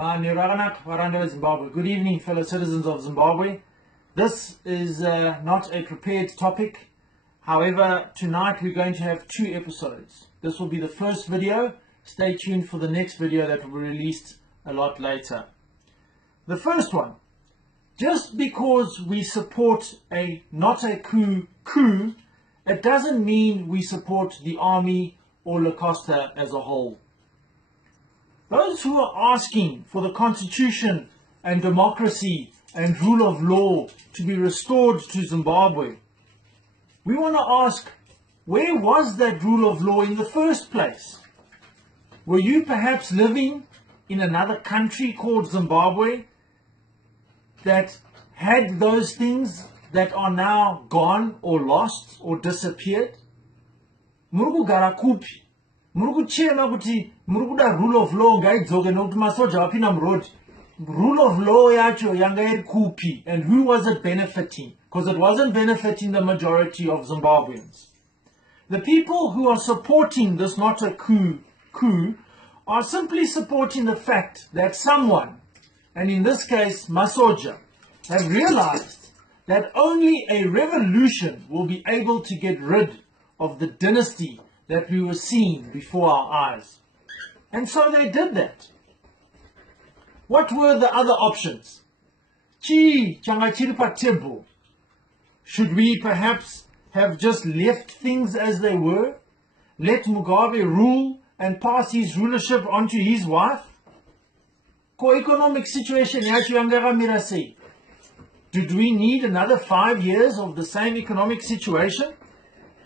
Good evening, fellow citizens of Zimbabwe. This is not a prepared topic. However, tonight we're going to have two episodes. This will be the first video. Stay tuned for the next video that will be released a lot later. The first one. Just because we support not a coup, it doesn't mean we support the army or La Costa as a whole. Those who are asking for the constitution and democracy and rule of law to be restored to Zimbabwe, we want to ask, where was that rule of law in the first place? Were you perhaps living in another country called Zimbabwe that had those things that are now gone or lost or disappeared? Murugu garakupi. Murugu chema kuti muruguda rule of law ngaidzoke nokuti masoja vapinda murodi. Rule of law yacho yanga iri kupi, and who was it benefiting? Because it wasn't benefiting the majority of Zimbabweans. The people who are supporting this not a coup are simply supporting the fact that someone, and in this case masoja, have realized that only a revolution will be able to get rid of the dynasty that we were seeing before our eyes. And so they did that. What were the other options? Should we perhaps have just left things as they were? Let Mugabe rule and pass his rulership on to his wife? Economic situation, did we need another 5 years of the same economic situation?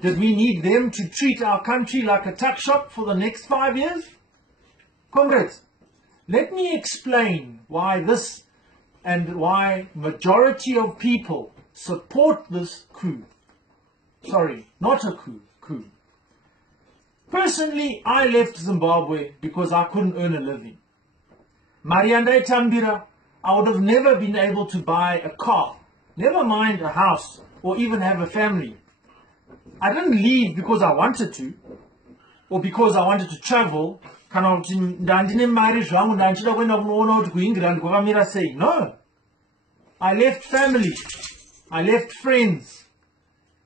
Did we need them to treat our country like a tuck shop for the next 5 years? Comrades, let me explain why this and why majority of people support this coup. Sorry, not a coup. Personally, I left Zimbabwe because I couldn't earn a living. Mariandai Tambira, I would have never been able to buy a car, never mind a house, or even have a family. I didn't leave because I wanted to, or because I wanted to travel. No. I left family. I left friends.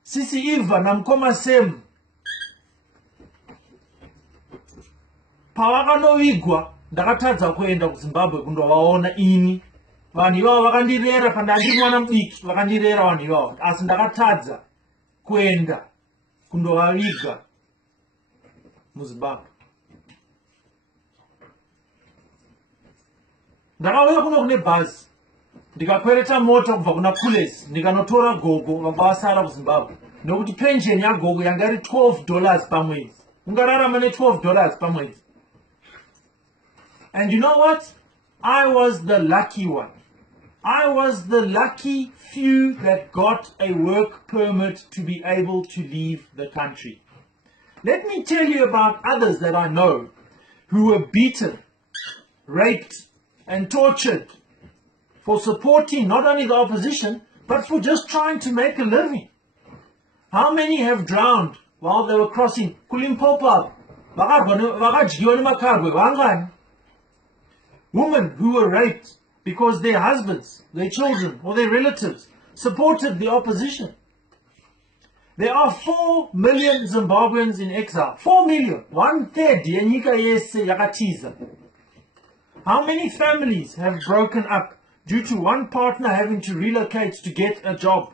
Sisi Iva namkoma sem. Pawakanoigwa ndakatadza kuenda kuZimbabwe kundovaona ini. Vanhu ivavo vakandirera kana ndiri mwana mudiki, vakandirera vanhu ivavo, asi ndakatadza kuenda kundovaviga muZimbabwe. Ndakauya kuno kune bhazi, ndikakwereta mota kubva kuna Kulesi, ndikanotora gogo vabva vasara kuZimbabwe. Nokuti pension yagogo yanga iri $12 pamwedzi. Ungararama ne$12 pamwedzi. And you know what? I was the lucky one. I was the lucky few that got a work permit to be able to leave the country. Let me tell you about others that I know who were beaten, raped, and tortured for supporting not only the opposition, but for just trying to make a living. How many have drowned while they were crossing Kulimpopa? Women who were raped because their husbands, their children, or their relatives supported the opposition. There are 4 million Zimbabweans in exile. 4 million. 1/3 yenyika yese yakatiza. How many families have broken up due to one partner having to relocate to get a job?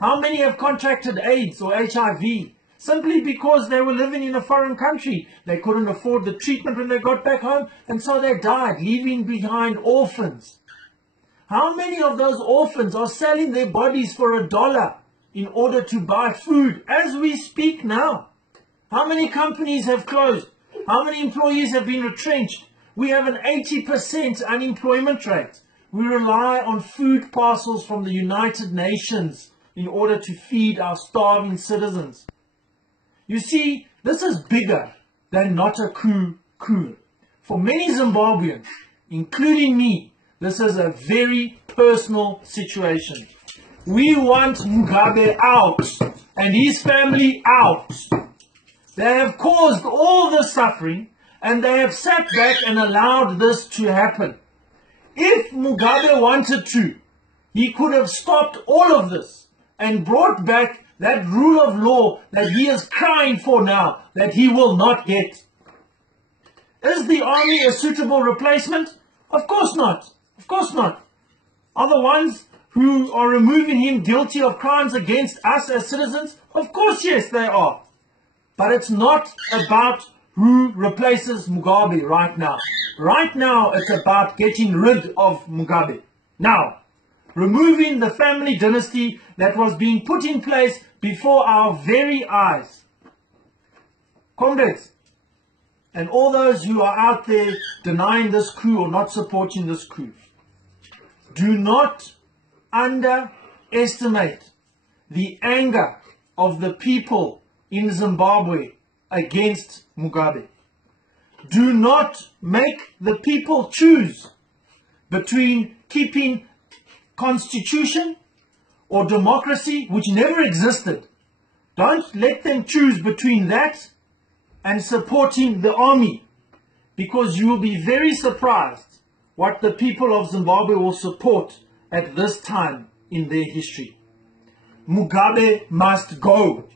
How many have contracted AIDS or HIV simply because they were living in a foreign country? They couldn't afford the treatment when they got back home, and so they died, leaving behind orphans. How many of those orphans are selling their bodies for $1 in order to buy food as we speak now? How many companies have closed? How many employees have been retrenched? We have an 80% unemployment rate. We rely on food parcels from the United Nations in order to feed our starving citizens. You see, this is bigger than not a coup. For many Zimbabweans, including me, this is a very personal situation. We want Mugabe out and his family out. They have caused all the suffering, and they have sat back and allowed this to happen. If Mugabe wanted to, he could have stopped all of this and brought back that rule of law that he is crying for now, that he will not get. Is the army a suitable replacement? Of course not. Of course not. Are the ones who are removing him guilty of crimes against us as citizens? Of course, yes, they are. But it's not about who replaces Mugabe right now. Right now, it's about getting rid of Mugabe. Now, removing the family dynasty that was being put in place before our very eyes. Comrades, and all those who are out there denying this coup or not supporting this coup, do not underestimate the anger of the people in Zimbabwe against Mugabe. Do not make the people choose between keeping constitution or democracy, which never existed. Don't let them choose between that and supporting the army, because you will be very surprised what the people of Zimbabwe will support at this time in their history. Mugabe must go.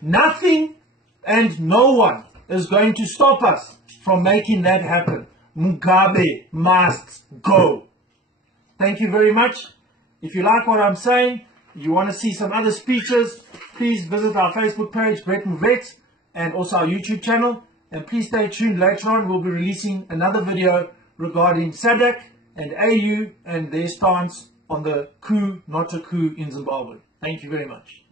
Nothing and no one is going to stop us from making that happen. Mugabe must go. Thank you very much. If you like what I'm saying, you want to see some other speeches, please visit our Facebook page, Brett Muvet, and also our YouTube channel. And please stay tuned. Later on, we'll be releasing another video regarding SADC and AU and their stance on the coup, not a coup in Zimbabwe. Thank you very much.